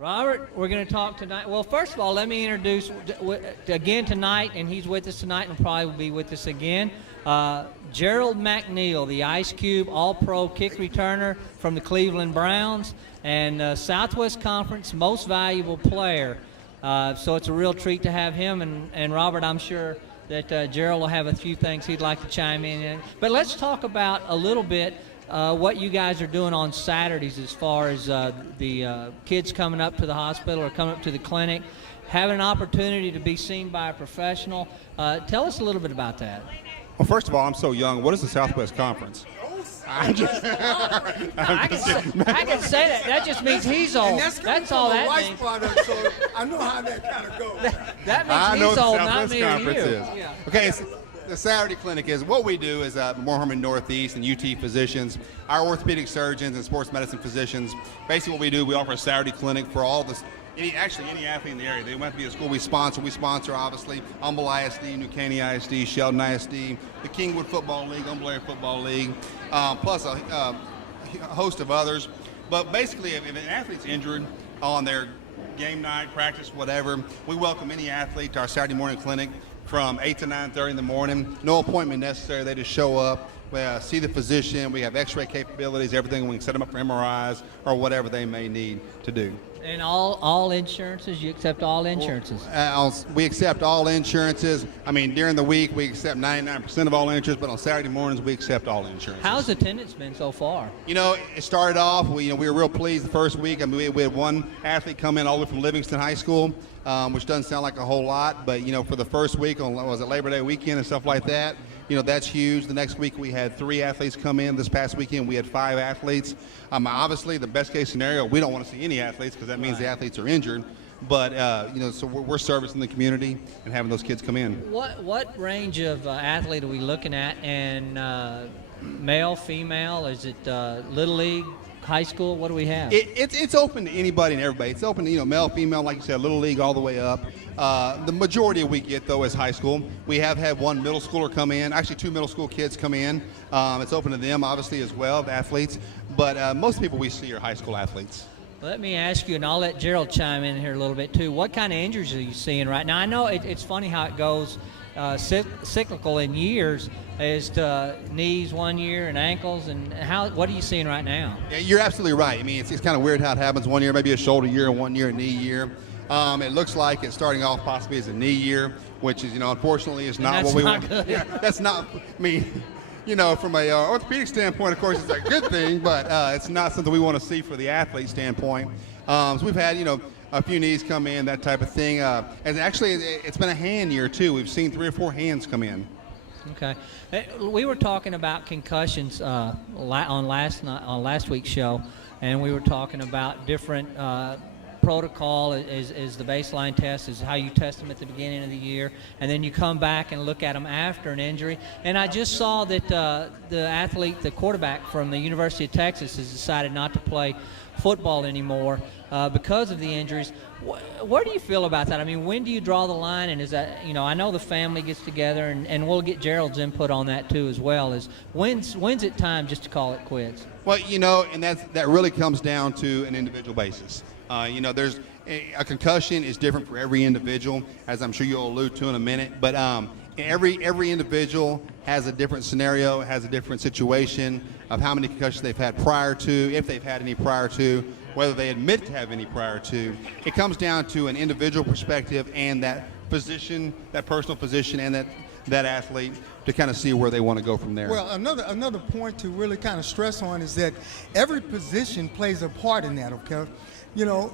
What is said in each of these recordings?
Robert, we're going to talk tonight. Well, first of all, let me introduce again tonight, and he's with us tonight and will probably be with us again, Gerald McNeil, the Ice Cube All-Pro kick returner from the Cleveland Browns and Southwest Conference Most Valuable Player. So it's a real treat to have him, and Robert, I'm sure that Gerald will have a few things he'd like to chime in. But let's talk about a little bit what you guys are doing on Saturdays as far as the kids coming up to the hospital or coming up to the clinic, having an opportunity to be seen by a professional. Tell us a little bit about that. Well, first of all, I'm so young. What is the Southwest Conference? I can say that. That just means he's old. That's all that means. Product, so I know how that kind of goes. That means he's old, not me or you. Yeah. Okay, so the Saturday clinic is what we do is Memorial Hermann Northeast and UT physicians, our orthopedic surgeons and sports medicine physicians. Basically what we do, we offer a Saturday clinic for all this. Any athlete in the area. They want to be a school we sponsor. We sponsor, obviously, Humble ISD, New Caney ISD, Sheldon ISD, the Kingwood Football League, Humble Area Football League, plus a host of others. But basically, if an athlete's injured on their game night, practice, whatever, we welcome any athlete to our Saturday morning clinic from 8 to 9:30 in the morning. No appointment necessary. They just show up. We see the physician. We have x-ray capabilities, everything. We can set them up for MRIs or whatever they may need to do. And all insurances, you accept all insurances? We accept all insurances. I mean, during the week, we accept 99% of all insurance, but on Saturday mornings, we accept all insurances. How's attendance been so far? You know, it started off, we were real pleased the first week. I mean, we had one athlete come in all the way from Livingston High School, which doesn't sound like a whole lot, but, you know, for the first week, was it Labor Day weekend and stuff like that, you know, that's huge. The next week we had 3 athletes come in. This past weekend we had 5 athletes. Obviously, the best case scenario, we don't want to see any athletes because that means the athletes are injured. But, you know, so we're servicing the community and having those kids come in. What range of athlete are we looking at? And male, female? Is it Little League, high school? What do we have? It's open to anybody and everybody. It's open to, you know, male, female, like you said, Little League all the way up. The majority we get, though, is high school. We have had one middle schooler come in, actually 2 middle school kids come in. It's open to them, obviously, as well, the athletes. But most people we see are high school athletes. Let me ask you, and I'll let Gerald chime in here a little bit, too. What kind of injuries are you seeing right now? I know it's funny how it goes cyclical in years as to knees one year and ankles, and what are you seeing right now? Yeah, you're absolutely right. I mean, it's kind of weird how it happens. One year, maybe a shoulder year, and 1 year a knee year. It looks like it's starting off possibly as a knee year, which is, you know, unfortunately is not what we want. Good. Yeah, that's not, I mean, you know, from a orthopedic standpoint, of course, it's a good thing, but it's not something we want to see for the athlete standpoint. So we've had, you know, a few knees come in, that type of thing. And actually, it's been a hand year, too. We've seen 3 or 4 hands come in. Okay. We were talking about concussions on last week's show, and we were talking about different protocol is the baseline test, is how you test them at the beginning of the year, and then you come back and look at them after an injury. And I just saw that the athlete, the quarterback from the University of Texas, has decided not to play football anymore because of the injuries. Where do you feel about that? I mean, when do you draw the line? And is that, you know, I know the family gets together, and we'll get Gerald's input on that too as well, is when's it time just to call it quits? Well, you know, and that really comes down to an individual basis. You know, there's a concussion is different for every individual, as I'm sure you'll allude to in a minute. But every individual has a different scenario, has a different situation of how many concussions they've had prior to, if they've had any prior to, whether they admit to have any prior to. It comes down to an individual perspective and that physician, that personal physician, and that athlete to kind of see where they want to go from there. Well, another point to really kind of stress on is that every position plays a part in that, okay? You know,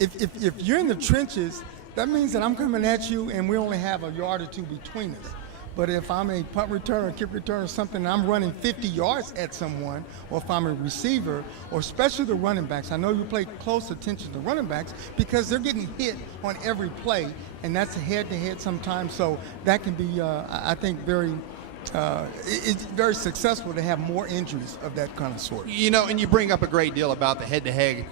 if you're in the trenches, that means that I'm coming at you and we only have a yard or 2 between us. But if I'm a punt returner, kick returner, or something, and I'm running 50 yards at someone, or if I'm a receiver, or especially the running backs, I know you pay close attention to running backs because they're getting hit on every play, and that's a head-to-head sometimes. So that can be, I think, it's very successful to have more injuries of that kind of sort. You know, and you bring up a great deal about the head-to-head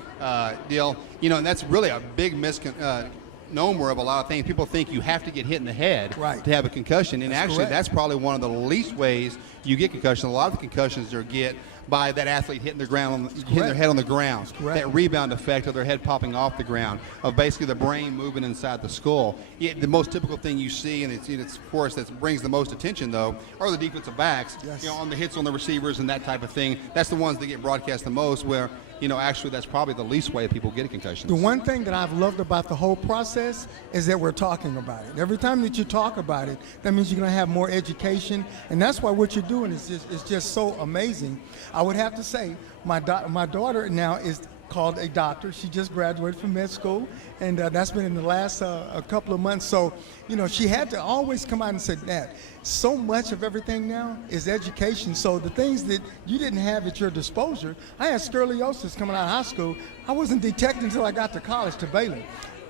deal. You know, and that's really a big misnomer of a lot of things. People think you have to get hit in the head to have a concussion, and that's actually correct. That's probably one of the least ways you get concussion. A lot of the concussions you get by that athlete hitting their head on the ground. That rebound effect of their head popping off the ground, of basically the brain moving inside the skull. The most typical thing you see, and it's of course that brings the most attention though, are the defensive backs. Yes. On the hits on the receivers and that type of thing. That's the ones that get broadcast the most. Where actually that's probably the least way people get concussions. The one thing that I've loved about the whole process is that we're talking about it. Every time that you talk about it, that means you're going to have more education, and that's why what you're doing is just so amazing. I would have to say my daughter now is called a doctor. She just graduated from med school, and that's been in the last a couple of months. So, she had to always come out and say, Dad, so much of everything now is education. So the things that you didn't have at your disposal, I had scoliosis coming out of high school. I wasn't detected until I got to college, to Baylor.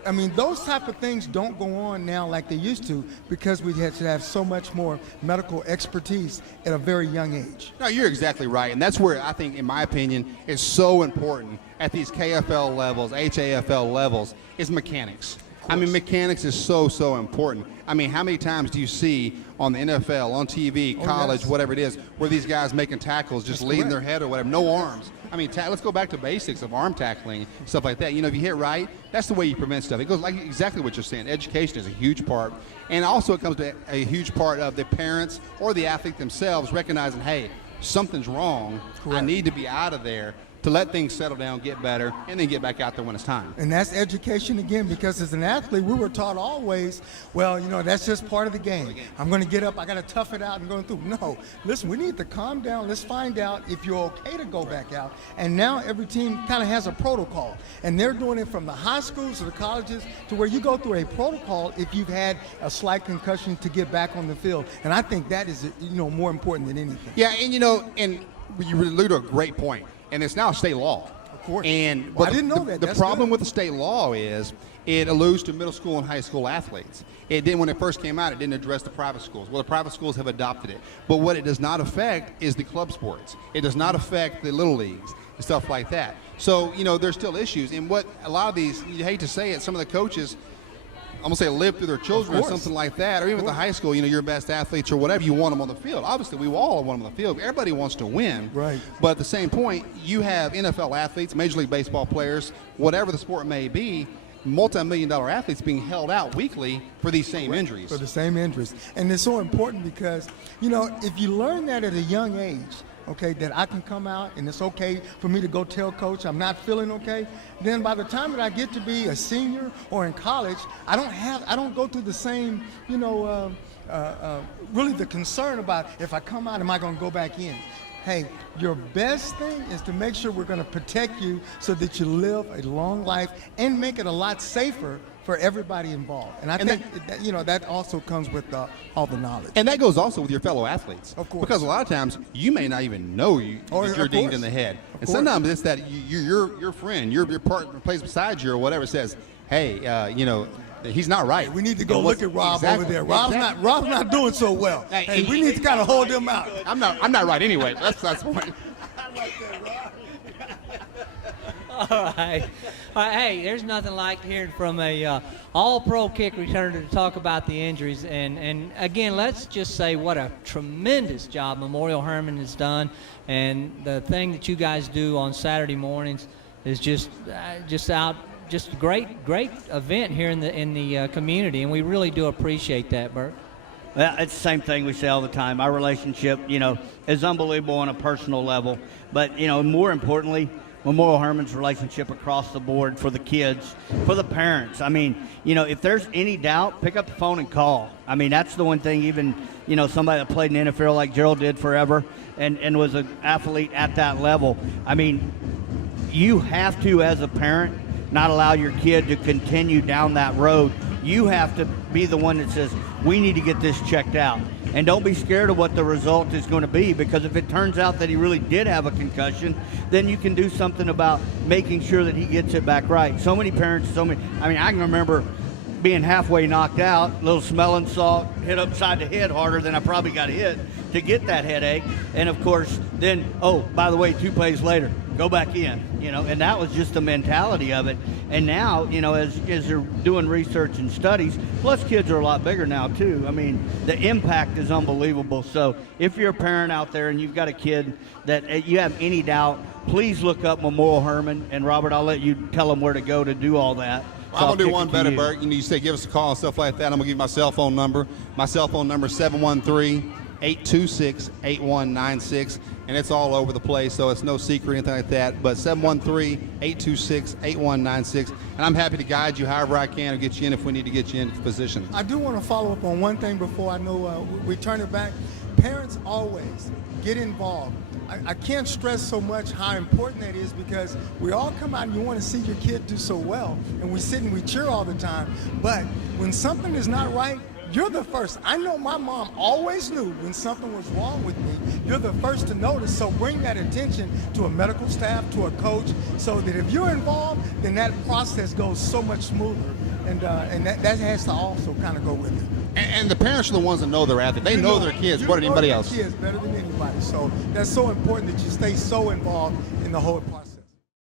I mean, those type of things don't go on now like they used to because we had to have so much more medical expertise at a very young age. No, you're exactly right. And that's where I think, in my opinion, is so important at these KFL levels, HAFL levels, is mechanics. I mean, mechanics is so important. I mean, how many times do you see on the NFL, on TV, college, whatever it is, where these guys making tackles, just leading their head or whatever, no arms? I mean, let's go back to basics of arm tackling, stuff like that. If you hit right, that's the way you prevent stuff. It goes like exactly what you're saying. Education is a huge part. And also it comes to a huge part of the parents or the athlete themselves recognizing, hey, something's wrong. I need to be out of there, to let things settle down, get better, and then get back out there when it's time. And that's education again, because as an athlete, we were taught always, well, that's just part of the game. I'm going to get up, I got to tough it out and go through. No, listen, we need to calm down. Let's find out if you're okay to go back out. And now every team kind of has a protocol, and they're doing it from the high schools to the colleges to where you go through a protocol if you've had a slight concussion to get back on the field. And I think that is, more important than anything. Yeah, and you allude to a great point. And it's now state law. Of course. But I didn't know that. The That's problem good. with the state law is it alludes to middle school and high school athletes. It didn't, when it first came out, it didn't address the private schools. Well, the private schools have adopted it. But what it does not affect is the club sports. It does not affect the little leagues and stuff like that. So, there's still issues. And what a lot of these, you hate to say it, some of the coaches, I'm going to say live through their children or something like that, or even at the high school, your best athletes or whatever, you want them on the field. Obviously, we all want them on the field. Everybody wants to win. Right. But at the same point, you have NFL athletes, Major League Baseball players, whatever the sport may be, multi-million-dollar athletes being held out weekly for these same injuries. For the same injuries. And it's so important because, if you learn that at a young age, okay, that I can come out and it's okay for me to go tell coach I'm not feeling okay, then by the time that I get to be a senior or in college, I don't go through the same, really the concern about if I come out, am I going to go back in? Hey, your best thing is to make sure we're going to protect you so that you live a long life and make it a lot safer for everybody involved. And I think that also comes with all the knowledge. And that goes also with your fellow athletes. Of course. Because a lot of times you may not even know that you're dinged in the head. And sometimes it's that your friend, your partner plays beside you or whatever says, hey, he's not right. Hey, we need to go look at Rob over there. Rob's not doing so well. Hey, we need to kind of hold him out. I'm not right anyway. That's the point. I like that, Rob. All right. Hey, there's nothing like hearing from a all-pro kick returner to talk about the injuries. And again, let's just say what a tremendous job Memorial Hermann has done. And the thing that you guys do on Saturday mornings is just a great event here in the community. And we really do appreciate that, Bert. Well, it's the same thing we say all the time. Our relationship, is unbelievable on a personal level. But, more importantly, Memorial Hermann's relationship across the board for the kids, for the parents. I mean, if there's any doubt, pick up the phone and call. I mean, that's the one thing even, somebody that played in the NFL like Gerald did forever and was an athlete at that level. I mean, you have to, as a parent, not allow your kid to continue down that road. You have to be the one that says, we need to get this checked out. And don't be scared of what the result is going to be, because if it turns out that he really did have a concussion, then you can do something about making sure that he gets it back right. So many parents, I can remember being halfway knocked out, a little smelling salt, hit upside the head harder than I probably got hit to get that headache. And of course, then, by the way, 2 plays later, go back in, and that was just the mentality of it. And now, as they're doing research and studies, plus kids are a lot bigger now too. I mean, the impact is unbelievable. So if you're a parent out there and you've got a kid that you have any doubt, please look up Memorial Hermann. And Robert, I'll let you tell them where to go to do all that. I'm going to do one better, Bert. You say give us a call and stuff like that. I'm going to give you my cell phone number. My cell phone number is 713-826-8196, and it's all over the place, so it's no secret or anything like that. But 713-826-8196, and I'm happy to guide you however I can or get you in if we need to get you into position. I do want to follow up on one thing before I know we turn it back. Parents always get involved. I can't stress so much how important that is, because we all come out and you want to see your kid do so well, and we sit and we cheer all the time. But when something is not right, you're the first. I know my mom always knew when something was wrong with me. You're the first to notice, so bring that attention to a medical staff, to a coach, so that if you're involved, then that process goes so much smoother. And that has to also kind of go with it. And the parents are the ones that know their athlete. They know their kids better than anybody else. Kids better than anybody. So that's so important that you stay so involved in the whole process.